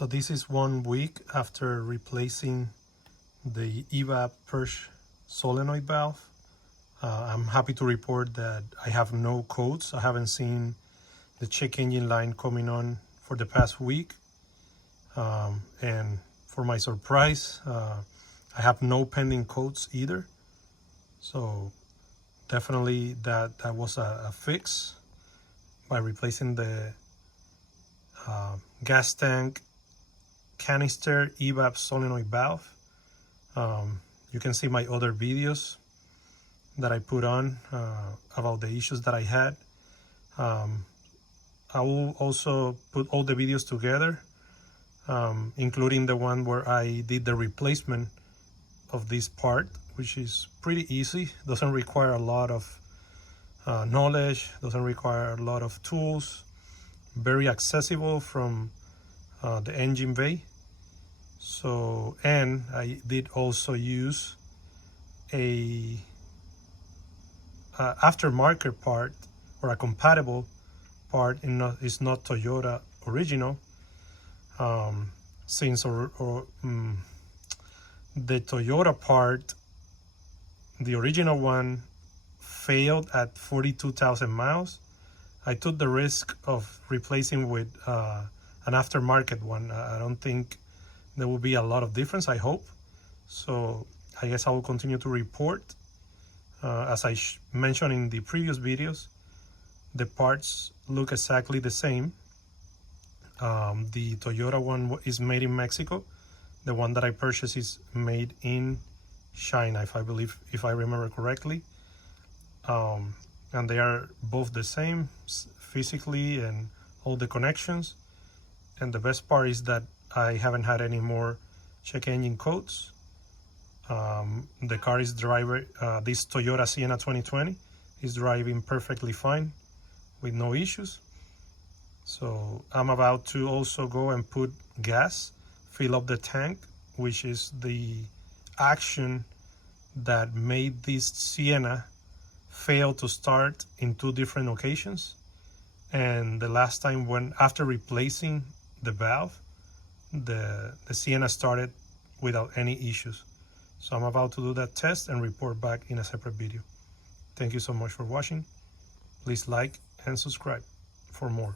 So this is 1 week after replacing the evap Purge solenoid valve. I'm happy to report that I have no codes. I haven't seen the check engine line coming on for the past week. And for my surprise, I have no pending codes either. So definitely that was a fix by replacing the gas tank canister evap solenoid valve. You can see my other videos that I put on about the issues that I had. I will also put all the videos together, including the one where I did the replacement of this part, which is pretty easy. Doesn't require a lot of knowledge, doesn't require a lot of tools, very accessible from the engine bay. So, and I did also use a aftermarket part, or a compatible part, is not Toyota original, since the Toyota part, the original one, failed at 42,000 miles. I took the risk of replacing with an aftermarket one. I don't think there will be a lot of difference, I hope. So I guess I will continue to report. As I mentioned in the previous videos, the parts look exactly the same. The Toyota one is made in Mexico. The one that I purchased is made in China, if I remember correctly. And they are both the same physically and all the connections. And the best part is that I haven't had any more check engine codes. The car is driving, this Toyota Sienna 2020 is driving perfectly fine with no issues. So I'm about to also go and put gas, fill up the tank, which is the action that made this Sienna fail to start in 2 different occasions. And the last time, after replacing the valve, the Sienna started without any issues. So I'm about to do that test and report back in a separate video. Thank you so much for watching. Please like and subscribe for more.